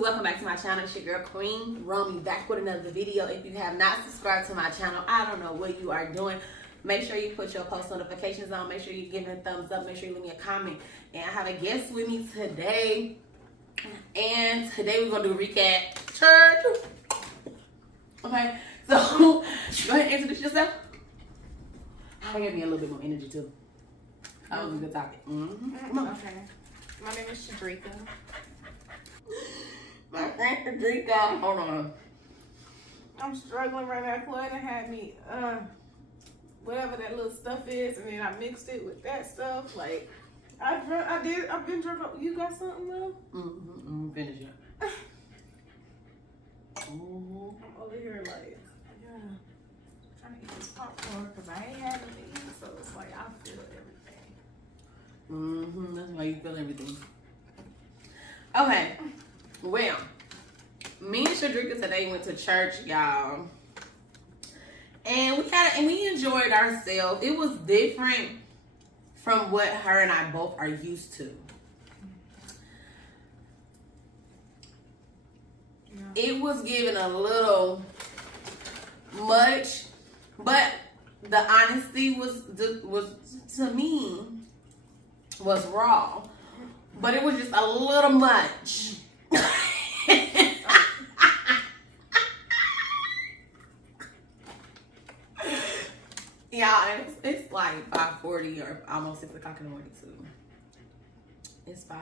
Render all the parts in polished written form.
Welcome back to my channel. It's your girl Queen Romey, back with another video. If you have not subscribed to my channel, I don't know what you are doing. Make sure you put your post notifications on. Make sure you give me a thumbs up. Make sure you leave me a comment. And I have a guest with me today. And today we're going to do a recap church. Okay, so go ahead and introduce yourself. I'll give me a little bit more energy too. That was a good topic. Okay. My name is Shadrekia. My friend Shadrekia. Hold on. I'm struggling right now. Claudia had me, whatever that little stuff is, and then I mixed it with that stuff. Like, I've been drunk. You got something, love? Finish it. I'm over here like, yeah, trying to eat this popcorn because I ain't had nothing to eat, so it's like I feel everything. That's why you feel everything. Okay. Well, me and Shadrekia today went to church, y'all. And we enjoyed ourselves. It was different from what her and I both are used to. Yeah. It was given a little much, but the honesty was to me was raw. But it was just a little much. Yeah, it's like 5:40 or almost 6 o'clock in the morning too. It's 5:54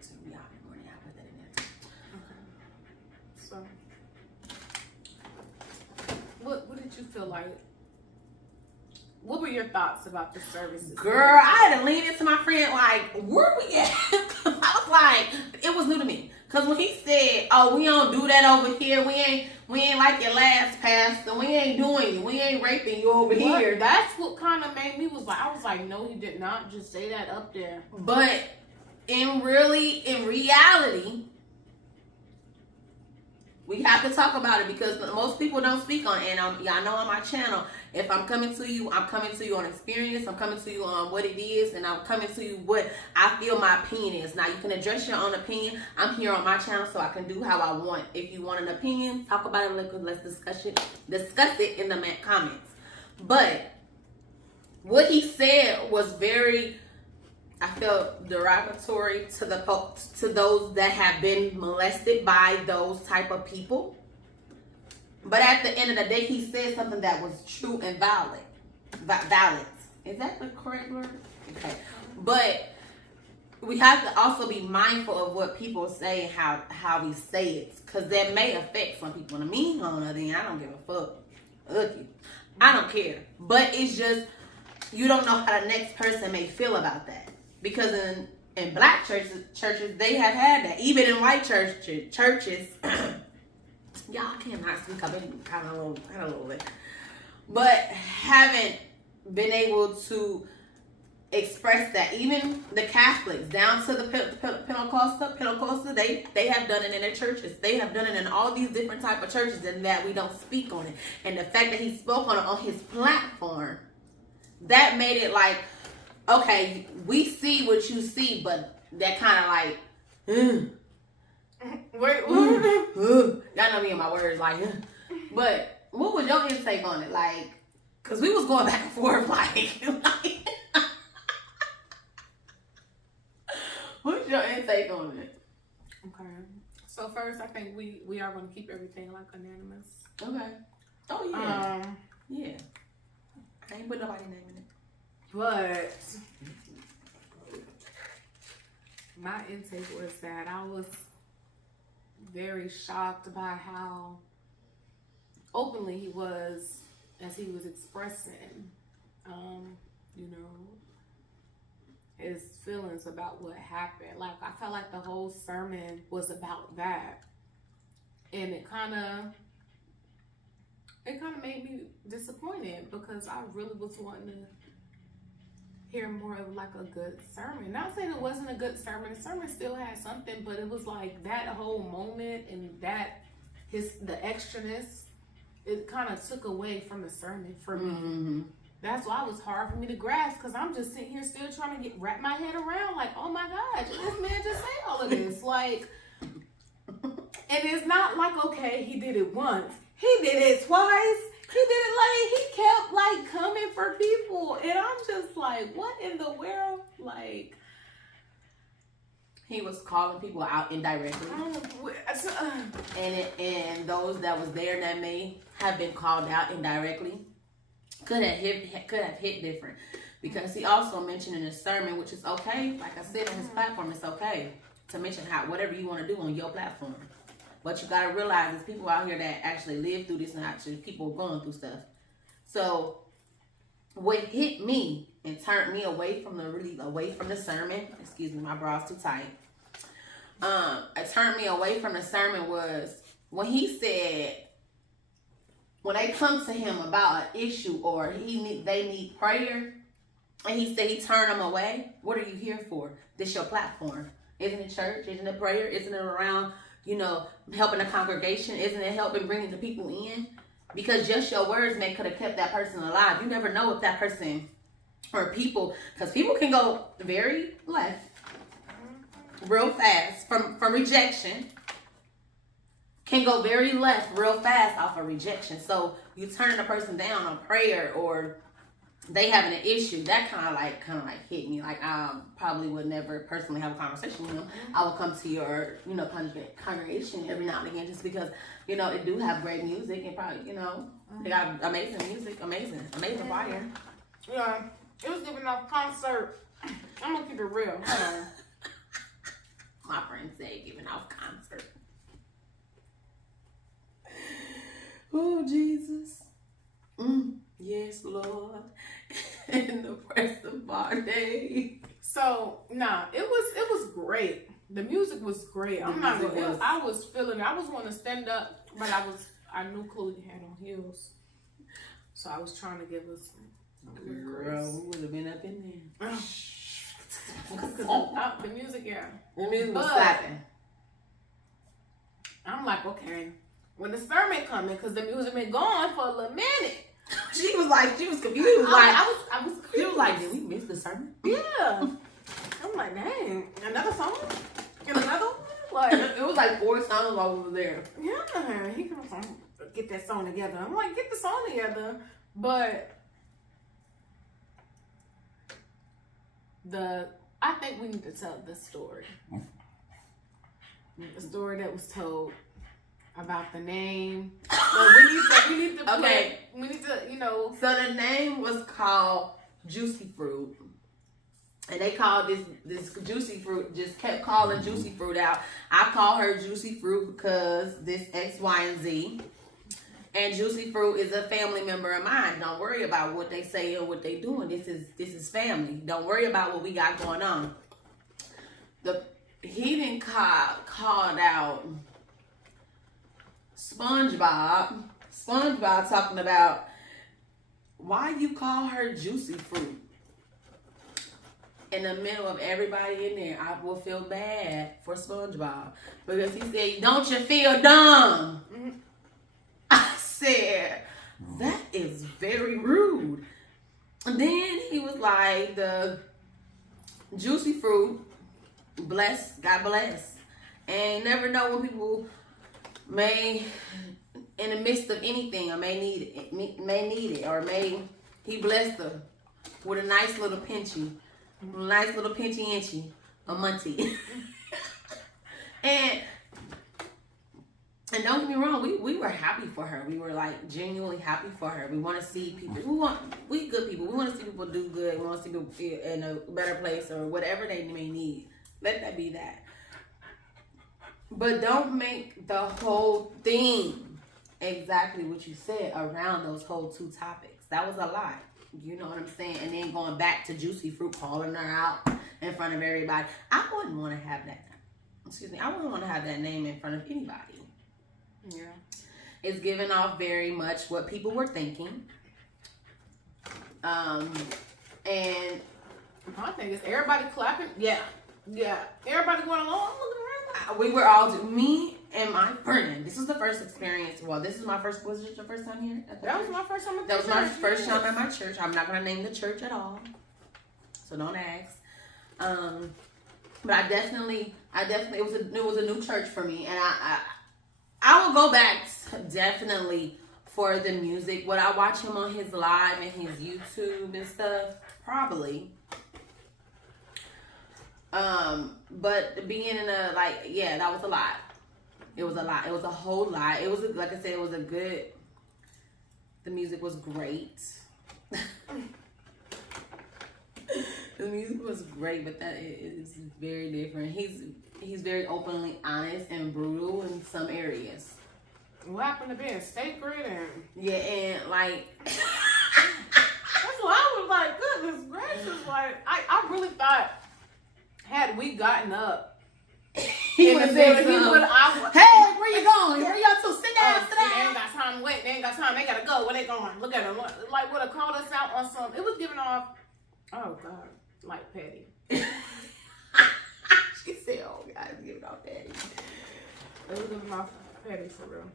too. Yeah, in the morning. I put that in there too. Okay. So, what did you feel like? What were your thoughts about the services? Girl, I had to lean into my friend like, where we at? I was like, it was new to me. Cause when he said, "Oh, we don't do that over here. We ain't like your last pastor. We ain't doing you. We ain't raping you over here." That's what kind of made me I was like, no, he did not just say that up there. But in reality, we have to talk about it because most people don't speak on it. And y'all know on my channel, if I'm coming to you, I'm coming to you on experience. I'm coming to you on what it is. And I'm coming to you what I feel my opinion is. Now, you can address your own opinion. I'm here on my channel so I can do how I want. If you want an opinion, talk about it. Let's discuss it in the comments. But what he said was very, I felt derogatory to those that have been molested by those type of people. But at the end of the day, he said something that was true and valid. Is that the correct word? Okay. But we have to also be mindful of what people say and how we say it. Because that may affect some people. And me, on the other hand, I don't give a fuck. Okay. I don't care. But it's just, you don't know how the next person may feel about that. Because in black churches, they have had that. Even in white churches, y'all cannot speak up kind of a little bit, but haven't been able to express that. Even the Catholics, down to the Pentecostal, they have done it in their churches. They have done it in all these different type of churches, and that we don't speak on it. And the fact that he spoke on it on his platform, that made it like, okay, we see what you see, but that kind of like, y'all know me and my words, like, but what was your intake on it? Like, cause we was going back and forth, like what's your intake on it? Okay. So first, I think we are going to keep everything like anonymous. Okay. Oh yeah. Yeah. I ain't put nobody name in it. But my intake was that I was very shocked by how openly he was as he was expressing, his feelings about what happened. Like, I felt like the whole sermon was about that. And it kind of made me disappointed because I really was wanting to hear more of like a good sermon. Not saying it wasn't a good sermon. The sermon still had something, but it was like that whole moment and that the extraness, it kind of took away from the sermon for me. That's why it was hard for me to grasp, because I'm just sitting here still trying to wrap my head around like, oh my God, this man just say all of this. Like, And it's not like, okay, he did it once. He did it twice. He did it like, he kept like coming for people. And I'm just like, what in the world? Like, he was calling people out indirectly. And those that was there that may have been called out indirectly could have hit different. Because he also mentioned in his sermon, which is okay, like I said on his platform, it's okay to mention whatever you want to do on your platform. But you got to realize there's people out here that actually live through this and actually people going through stuff. So what hit me and turned me away from the sermon, excuse me, my bra's too tight. It turned me away from the sermon was when he said, when they come to him about an issue or they need prayer, and he said he turned them away. What are you here for? This your platform. Isn't it church? Isn't it prayer? Isn't it around, helping the congregation? Isn't it helping bringing the people in? Because just your words could have kept that person alive. You never know if that person or people, because people can go very left real fast from rejection. Can go very left real fast off of rejection. So you turning a person down on prayer or they having an issue, that kind of like hit me. Like I probably would never personally have a conversation with them. I will come to your, congregation every now and again just because, it do have great music and probably, they got amazing music, amazing choir. Yeah, it was giving off concert. I'm gonna keep it real. My friend said giving off concert. Oh, Jesus. Yes, Lord. In the press of our day. So, it was great. The music was great. I was feeling it. I was wanting to stand up, but I knew Chloe had on heels. So I was trying to give us girl, we would have been up in there. The music, yeah. The music was slapping. I'm like, okay. When the sermon coming, because the music been gone for a little minute. She was confused. I was confused. She was like, did we miss the sermon? Yeah. I'm like, dang, another song? And another one? Like, it was like 4 songs while we were there. Yeah, he comes on, get that song together. I'm like, get the song together. But I think we need to tell the story. The story that was told about the name. So we need to okay. We need to, So the name was called Juicy Fruit. And they called this Juicy Fruit, just kept calling Juicy Fruit out. I call her Juicy Fruit because this X, Y, and Z. And Juicy Fruit is a family member of mine. Don't worry about what they say or what they doing. This is family. Don't worry about what we got going on. He didn't called out SpongeBob. SpongeBob talking about why you call her Juicy Fruit. In the middle of everybody in there, I will feel bad for SpongeBob because he said, "Don't you feel dumb?" Mm-hmm. I said, "That is very rude." And then he was like, "The Juicy Fruit, God bless." And never know when people may, in the midst of anything, or may need it, or he blessed her with a nice little pinchy inchy, a munty. and don't get me wrong, we were happy for her. We were like genuinely happy for her. We want to see people. We good people. We want to see people do good. We want to see people in a better place or whatever they may need. Let that be that. But don't make the whole thing exactly what you said around those whole 2 topics. That was a lot. You know what I'm saying? And then going back to Juicy Fruit, calling her out in front of everybody. I wouldn't want to have that. I wouldn't want to have that name in front of anybody. Yeah. It's giving off very much what people were thinking. And my thing is everybody clapping. Yeah. Everybody going along. We were all, me and my friend. This was the first experience. Well, this is my first. Was it your first time here? That was my first time. That was my first time at my church. I'm not gonna name the church at all, so don't ask. But I definitely, it was a new church for me, and I will go back definitely for the music. Would I watch him on his live and his YouTube and stuff? Probably. But being in a, like, yeah, that was a lot. It was a lot. It was a whole lot. It was, like I said, it was a good, the music was great. The music was great, but that is very different. He's very openly honest and brutal in some areas. What happened to being sacred and yeah, and like that's why I was like, goodness gracious, like I really thought had we gotten up, he would have said, hey, where you going? Where y'all to? Sit down, sit down. They ain't got time to wait. They ain't got time. They gotta go. Where they going? Look at them. Like would have called us out on some. It was giving off. Oh God, like petty. She said, "Oh God, it's giving off petty." It was giving off petty for real.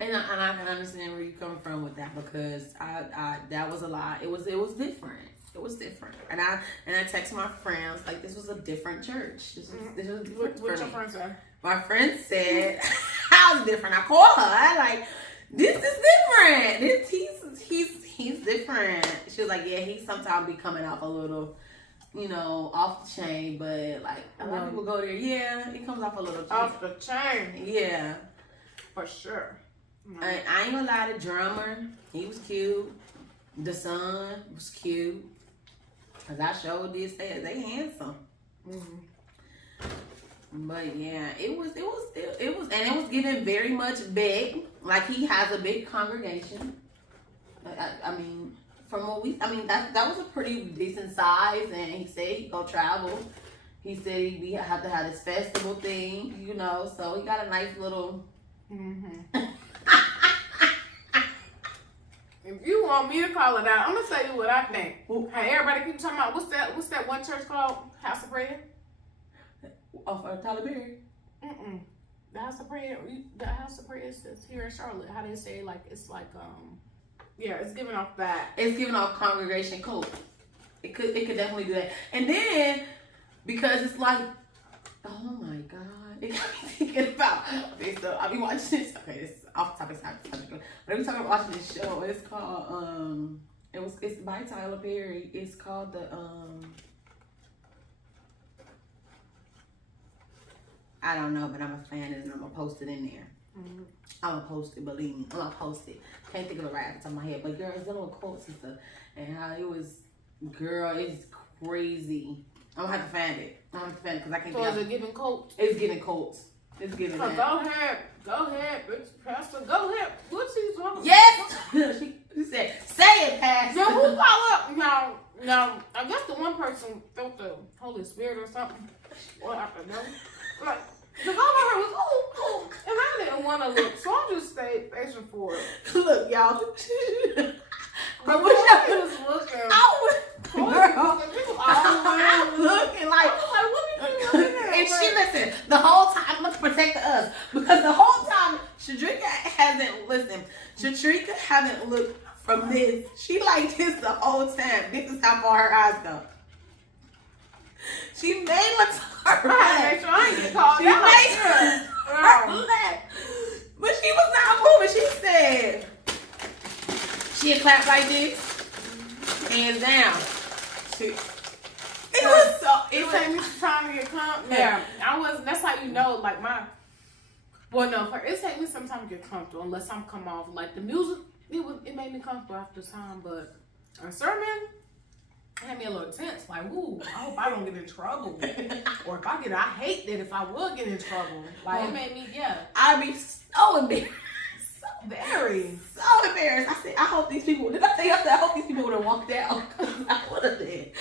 And I can understand where you come from with that because I that was a lot. It was different. It was different. And I texted my friends like this was a different church. This was different. What your friend said? My friend said how's different. I called her. I like this is different. He's different. She was like, yeah, he sometimes be coming off a little, off the chain, but like a lot of people go there. Yeah, he comes off a little off the chain. Yeah, for sure. I ain't gonna lie, the drummer, he was cute. The son was cute. Cause I showed this say they handsome. But yeah, it was given very much big. Like he has a big congregation. I mean, from what that was a pretty decent size, and he said he go travel. He said we have to have this festival thing, so he got a nice little. If you want me to call it out, I'm gonna tell you what I think. Hey, everybody keep talking about what's that one church called? House of Prayer? Off of Tyler Perry? The House of Prayer. The House of Prayer is here in Charlotte. How they say it's yeah, it's giving off that. It's giving off congregation cult. It could definitely do that. And then because it's like, oh my God. It got me thinking about, okay, so I'll be watching this. Okay, it's off topic, but every time I'm watching this show, it's called, it's by Tyler Perry. It's called the, I don't know, but I'm a fan and I'm going to post it in there. I'm going to post it, believe me. I'm going to post it. Can't think of it right off the top of my head, but girl, it's dealing with quotes and stuff. And how it was, girl, it's crazy. I'm gonna have to find it. Because I can't. So is it giving Colts? It's giving Colts. It's giving. So go ahead, bitch, Pastor. Go ahead. What's he talking? Yes. she said, "Say it, Pastor." Now who call up? Now, I guess the one person felt the Holy Spirit or something. Well, I don't know. Like the guy over her was ooh, and I didn't want to look, so I just stayed patient for it. Look, y'all. I wish I was looking. I'm looking like, what are you looking at? And she listen the whole time. Let's protect us because the whole time Shadrekia hasn't looked from this. She like this the whole time. This is how far her eyes go. She made look to her left. She made her left, but she was not moving. She said she had clapped like this, hands down. It was so. It took me some time to get comfortable. Yeah, I was. That's how you know, like my. Well, no, it take me some time to get comfortable unless I'm come off like the music. It made me comfortable after time, but a sermon had me a little tense. Like, ooh, I hope I don't get in trouble, or if I hate that if I would get in trouble. Like it made me, I'd be so embarrassed. So embarrassed. I said, I hope these people. Did I say I hope these people would have walked out? I would have been.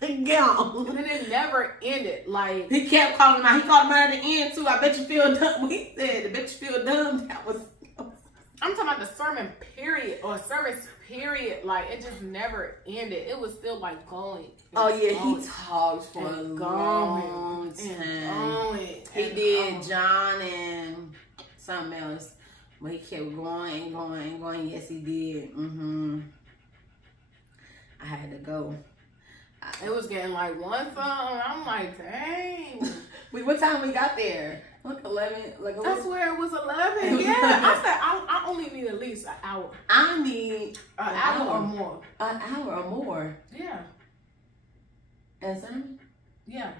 Gone. And it never ended. Like he kept calling him out. He called him out at the end too. I bet you feel dumb. He said, "I bet you feel dumb." That was. I'm talking about the sermon period or service period. Like it just never ended. It was still like going. He talked for a long time. He did John and something else, but he kept going and going and going. Yes, he did. I had to go. It was getting like one song. I'm like, dang. What time we got there? Like 11. Like I swear it was 11. Yeah, I said I only need at least an hour. I need an hour or more. An hour or more. Yeah. And sermon? Yeah.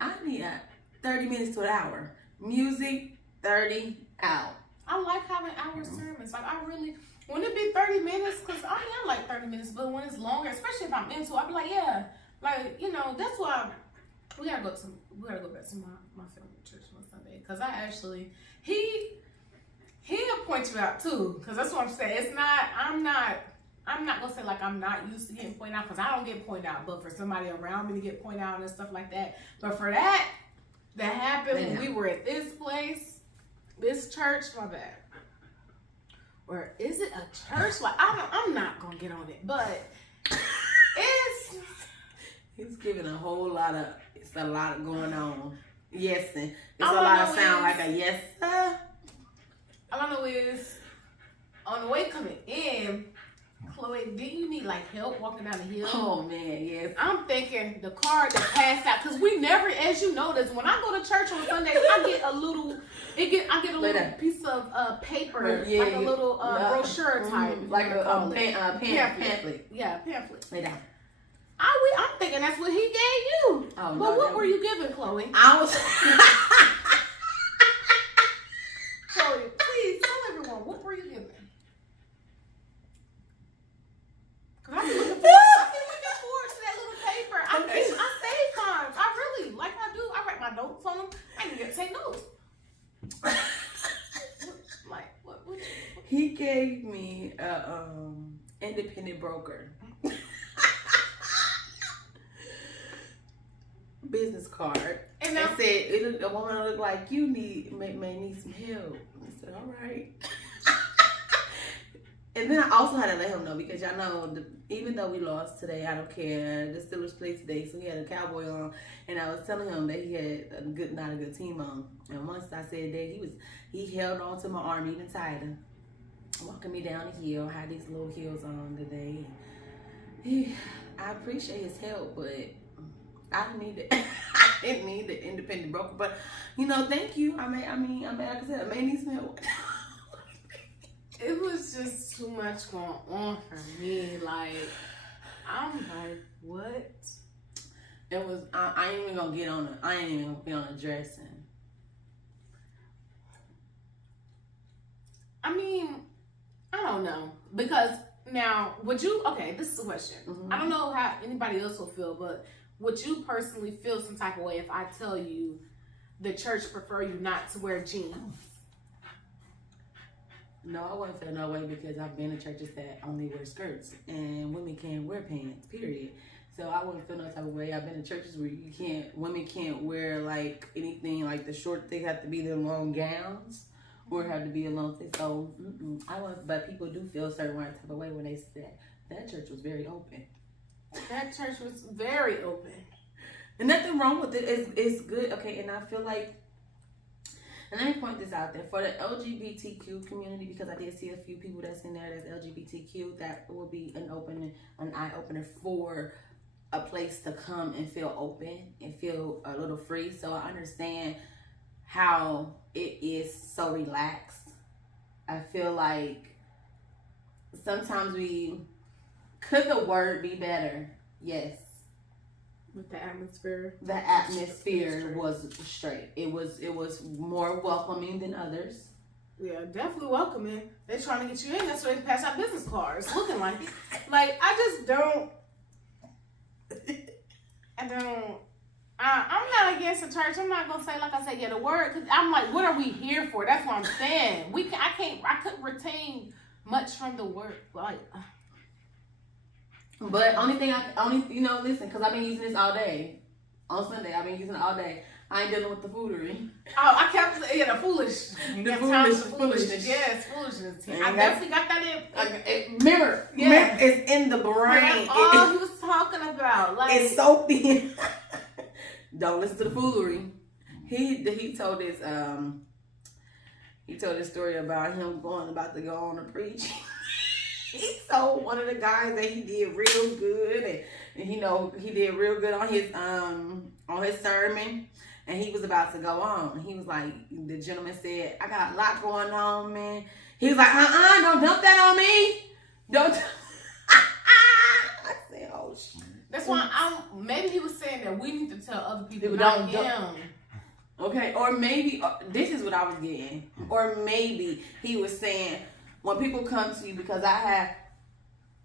I need 30 minutes to an hour. Music, 30 out. I like having hour sermons. Like I really, when it be 30 minutes, because I like 30 minutes, but when it's longer, especially if I'm into it, I'll be like, yeah. Like, you know, that's why we gotta go back to my family church on Sunday. Because I actually, he'll point you out too. Because that's what I'm saying. It's not, I'm not gonna say like I'm not used to getting pointed out, because I don't get pointed out, but for somebody around me to get pointed out and stuff like that. But for that happened when we were at this place, this church, my bad. Or is it a church? Like I'm not gonna get on it, but he's giving a whole lot of, it's a lot going on. Yes, and it's a lot of sound like a yes, sir. All I know is on the way coming in, Chloe, did you need like help walking down the hill? Oh man, yes. I'm thinking the car that passed out, because we never, as you notice, when I go to church on Sundays, I get a little piece of paper, yeah, like a little brochure type, like a pamphlet. Yeah, pamphlet. Lay down. I'm thinking that's what he gave you. Oh, but what were you giving, Chloe? I was. Chloe, please tell everyone, what were you giving? I've been looking forward to that little paper. I save cards. I really, like I do. I write my notes on them. I didn't get to take notes. What? He gave me a independent broker business card, and said a woman look like you may need some help. I said, all right. And then I also had to let him know, because y'all know, even though we lost today, I don't care. The Steelers played today, so he had a cowboy on, and I was telling him that he had not a good team on. And once I said that, he held on to my arm even tighter, walking me down the hill. I had these little heels on today. I appreciate his help, but I didn't need it. I didn't need the independent broker. But thank you. I mean, like I said, I may need some help. It was just too much going on for me. Like, I'm like, what? It was. I ain't even gonna get on it. I ain't even gonna be on the dressing. I mean, I don't know, because now would you? Okay, this is a question. Mm-hmm. I don't know how anybody else will feel, but would you personally feel some type of way if I tell you the church prefer you not to wear jeans? No, I wouldn't feel no way, because I've been in churches that only wear skirts and women can't wear pants, period. So I wouldn't feel no type of way. I've been in churches where women can't wear like anything, like the short thing have to be the long gowns or have to be a long thing. So but people do feel a certain type of way when they say that church was very open. That church was very open. And nothing wrong with it. It's good. Okay, and I feel like, and let me point this out there, for the LGBTQ community, because I did see a few people that's in there that's LGBTQ, that will be an eye opener for a place to come and feel open and feel a little free. So I understand how it is so relaxed. I feel like sometimes could the word be better? Yes. With the atmosphere. The atmosphere was straight. It was more welcoming than others. Yeah, definitely welcoming. They're trying to get you in. That's why they pass out business cards. Looking like it. Like, I just don't. I'm not against the church. I'm not gonna say, like I said, the word. Cause I'm like, what are we here for? That's what I'm saying. I couldn't retain much from the word. Like. But listen, because I've been using this all day. On Sunday, I've been using it all day. I ain't dealing with the foolery. Oh, I kept the foolishness. Yes, foolishness. I definitely got that in. Mirror. Yeah. Mirror is in the brain. That's all he was talking about. Like, it's so thin. Don't listen to the foolery. He told this story about him about to go on and preach. He told one of the guys that he did real good, and he did real good on his sermon, And he was about to go on. He was like, the gentleman said, I got a lot going on, man. He was like, don't dump that on me. Don't. I said, oh, shit. That's why maybe he was saying that we need to tell other people don't him. Okay, or maybe, this is what I was getting. Or maybe he was saying, when people come to you, because I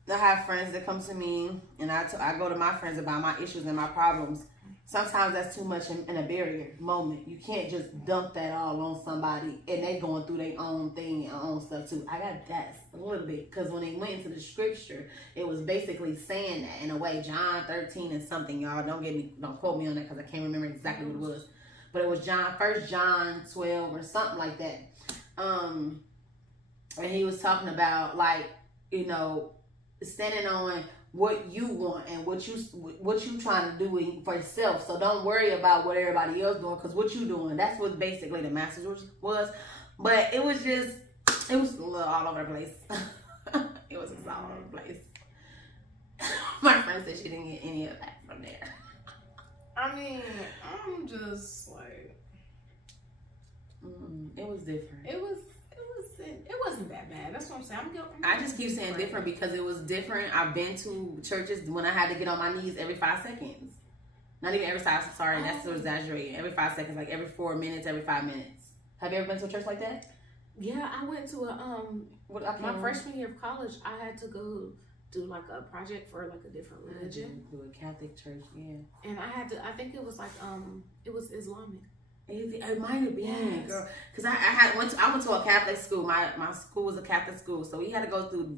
have friends that come to me, and I go to my friends about my issues and my problems. Sometimes that's too much in a barrier moment. You can't just dump that all on somebody, and they going through their own thing and own stuff too. I got that a little bit, because when they went into the scripture, it was basically saying that in a way. John 13 and something, y'all. Don't quote me on that, because I can't remember exactly what it was. But it was 1 John 12 or something like that. And he was talking about, like, standing on what you want and what you trying to do for yourself. So don't worry about what everybody else doing, because what you doing, that's what basically the message was. But it was a little all over the place. It was just all over the place. My friend said she didn't get any of that from there. I mean, I'm just like, it was different. It wasn't that bad. That's what I'm saying. I just keep saying different because it was different. I've been to churches when I had to get on my knees every 5 seconds. Not even every 5. Sorry, that's so exaggerating. Every 5 seconds, like every 4 minutes, every 5 minutes. Have you ever been to a church like that? Yeah, I went to my freshman year of college. I had to go do like a project for like a different religion. Do a Catholic church, yeah. And I think it was like it was Islamic. It might have been, girl, because I went to a Catholic school. My school was a Catholic school, so we had to go through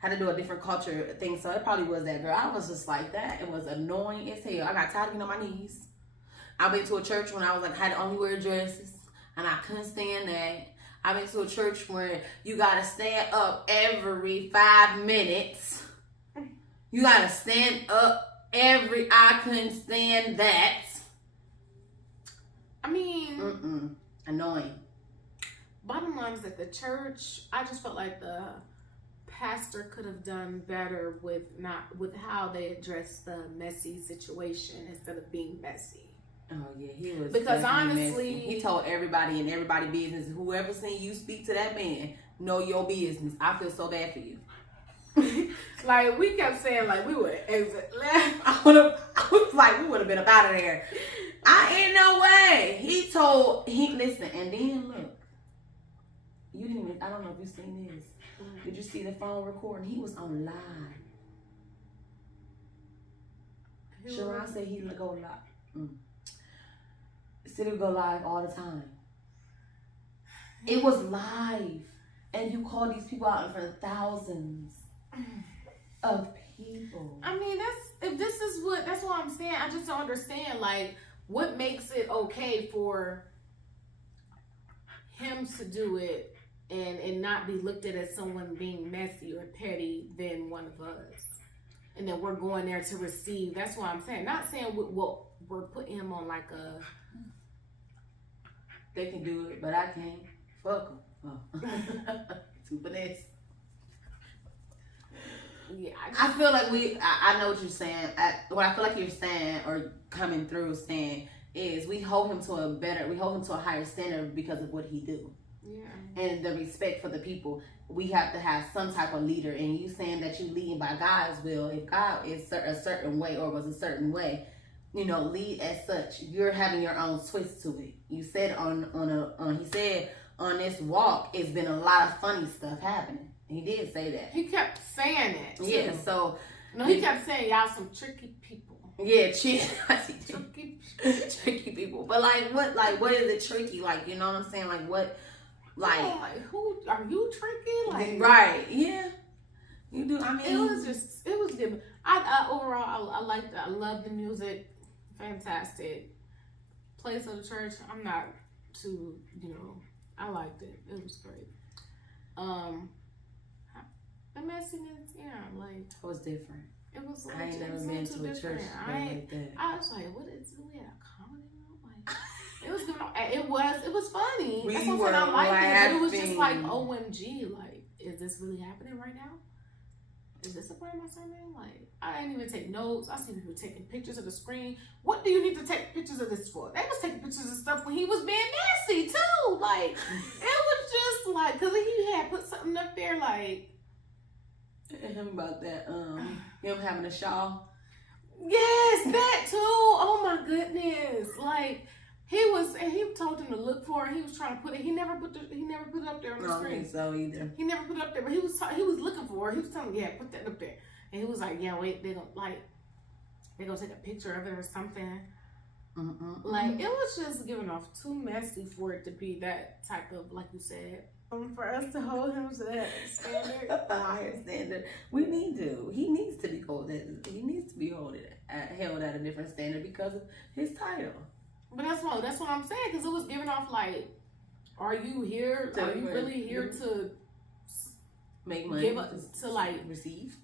had to do a different culture thing. So it probably was that, girl. I was just like that. It was annoying as hell. I got tired of getting on my knees. I went to a church when I was like had to only wear dresses, and I couldn't stand that. I went to a church where you gotta stand up every 5 minutes. You gotta stand up I couldn't stand that. I mean, annoying. Bottom line is that the church, I just felt like the pastor could have done better with how they addressed the messy situation instead of being messy. Oh yeah, he was. Because honestly, messy. He told everybody in everybody business. Whoever seen you speak to that man, know your business. I feel so bad for you. Like we kept saying, like we would exit left. I was like, we would have been up out of there. I ain't no way. Listen, and then look. You didn't even. I don't know if you seen this. Did you see the phone recording? He was on live. Sharon said he would go live. Said he would go live all the time. It was live, and you call these people out in front of thousands of people. I mean, that's what I'm saying. I just don't understand, like, what makes it okay for him to do it and not be looked at as someone being messy or petty than one of us, and then we're going there to receive. That's what I'm saying. Not saying we're putting him on like a. They can do it, but I can't. Fuck them. Oh. Too finesse. Yeah, I feel like I know what you're saying. What I feel like you're saying or coming through saying is we hold him to a higher standard because of what he do. Yeah. And the respect for the people. We have to have some type of leader. And you saying that you lead by God's will. If God is a certain way or was a certain way, lead as such. You're having your own twist to it. You said he said on this walk, it's been a lot of funny stuff happening. He did say that. He kept saying it. Too. Yeah, so. No, he kept saying y'all some tricky people. Yeah, tricky people. But what is it tricky? Like, you know what I'm saying? Like what? Like who are you tricky? Like right? Yeah, you do. I mean, it was different. I overall I liked it. I love the music. Fantastic. Place of the church. I'm not too I liked it. It was great. The messiness, like it was different. It was. I ain't never been to a church like that. I was like, what is we had a comedy room? Like it was good. It was funny. That's what I liked it. But it was just like OMG. Like, is this really happening right now? is this a part of my sermon? Like, I didn't even take notes. I see people taking pictures of the screen. What do you need to take pictures of this for? They was taking pictures of stuff when he was being nasty too. Like, it was just like, cause he had put something up there like. And him about that, him having a shawl. Yes, that too. Oh my goodness. Like, he told him to look for it. He was trying to put it. He never put it up there on the screen. I don't think so either. He never put it up there, but he was looking for it. He was telling me, yeah, put that up there. And he was like, yeah, wait, they gonna take a picture of it or something. Like, it was just giving off too messy for it to be that type of, like you said, for us to hold him to that standard, a higher standard. We need to. He needs to be held at a different standard because of his title. But that's what I'm saying, because it was giving off like, are you here? Are you really here to make money? Give us to like receive?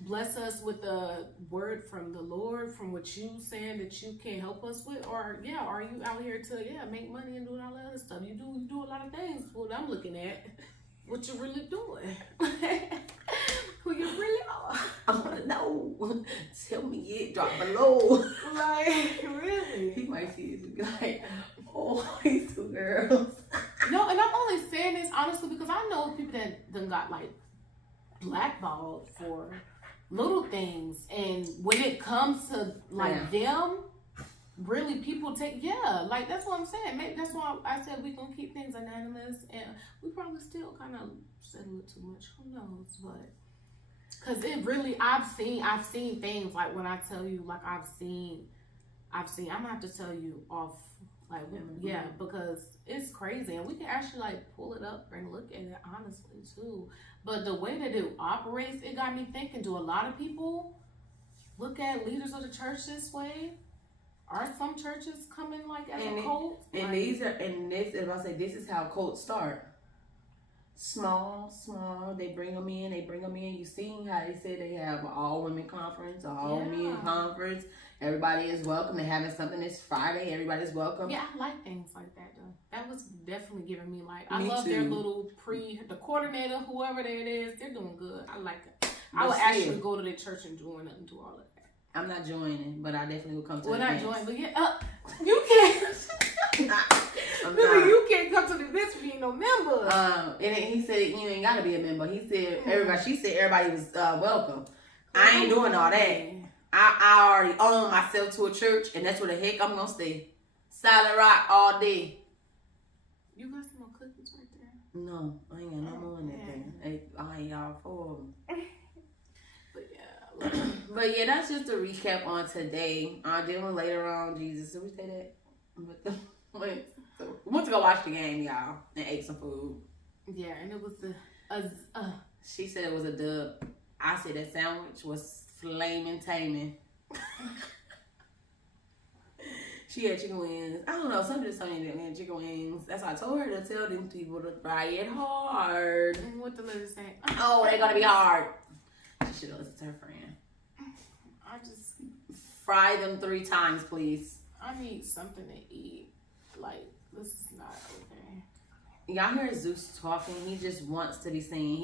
Bless us with a word from the Lord, from what you saying that you can help us with, or are you out here to make money and doing all that other stuff? You do a lot of things. What I'm looking at, what you really doing, who you really are. I want to know. Tell me it. Drop below. Like, really? He might see it and be like, oh, these two girls. No, and I'm only saying this honestly because I know people that done got like blackballed for little things, and when it comes to like them, really people take like that's what I'm saying. Maybe that's why I said we gonna keep things anonymous, and we probably still kind of said a little too much. Who knows? But because it really, I've seen things like when I tell you, like I've seen. I'm gonna have to tell you off, like because it's crazy, and we can actually like pull it up and look at it honestly too. But the way that it operates, it got me thinking: do a lot of people look at leaders of the church this way? Are some churches coming like as a cult? And this is how cults start. Small. They bring them in. You seen how they said they have an all women conference, all men conference. Everybody is welcome. They're having something this Friday. Everybody's welcome. Yeah, I like things like that though. That was definitely giving me like, I love their little the coordinator, whoever that is, they're doing good. I like it. I would actually go to their church and join it and do all of that. I'm not joining, but I definitely will come to the events. Well, not join, but you can't. You can't come to the events if you ain't no member. And he said you ain't gotta be a member. He said everybody. She said everybody was welcome. I ain't doing all that. I already own myself to a church, and that's where the heck I'm gonna stay. Solid rock all day. You got some more cookies right there? No, I ain't got no more in that thing. I ain't all four of them. But yeah, that's just a recap on today. Then later on, Jesus. Did we say that? We went to go watch the game, y'all, and ate some food. Yeah, and it was She said it was a dub. I said that sandwich was flaming taming. She had chicken wings. I don't know, somebody just told me that we had chicken wings. That's why I told her to tell them people to fry it hard. And what the lady saying? Oh, they're gonna be hard. She should have listened to her friend. I just fry them 3 times, please. I need something to eat. Like, this is not okay. Y'all hear Zeus talking. He just wants to be seen.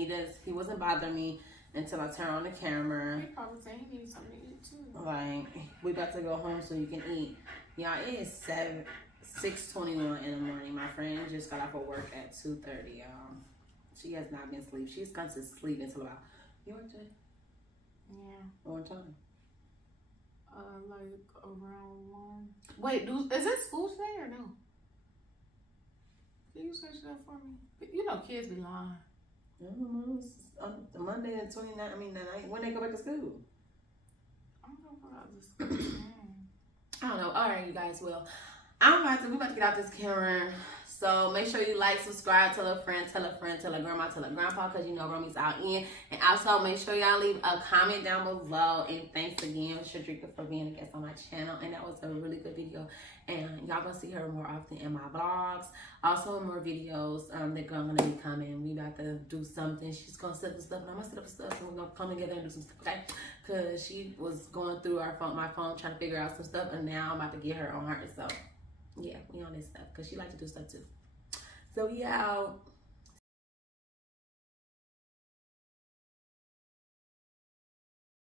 He wasn't bothering me until I turn on the camera. He probably saying he needs something to eat too. Like, we about to go home so you can eat. Y'all, it is 6:21 in the morning. My friend just got off of work at 2:30, y'all. She has not been asleep. She's going to sleep until about, you work today? Yeah. What time? Like around 1. Wait, is it school today or no? Can you search that for me? You know, kids be lying. I don't know. It's on Monday the 29th. I mean, the 9th. When they go back to school? I'm gonna go out this school. I don't know. All right, you guys. Well, we about to get out this camera. So make sure you like, subscribe, tell a friend, tell a grandma, tell a grandpa, because you know Romey's out in. And also make sure y'all leave a comment down below. And thanks again, Shadrekia, for being a guest on my channel. And that was a really good video. And y'all gonna see her more often in my vlogs. Also more videos that are gonna be coming. We about to do something. She's gonna set up stuff, and I'm gonna set up stuff, and we're gonna come together and do some stuff, okay? Because she was going through my phone, trying to figure out some stuff, and now I'm about to get her on her. So yeah, we on this stuff because she like to do stuff too. So we out.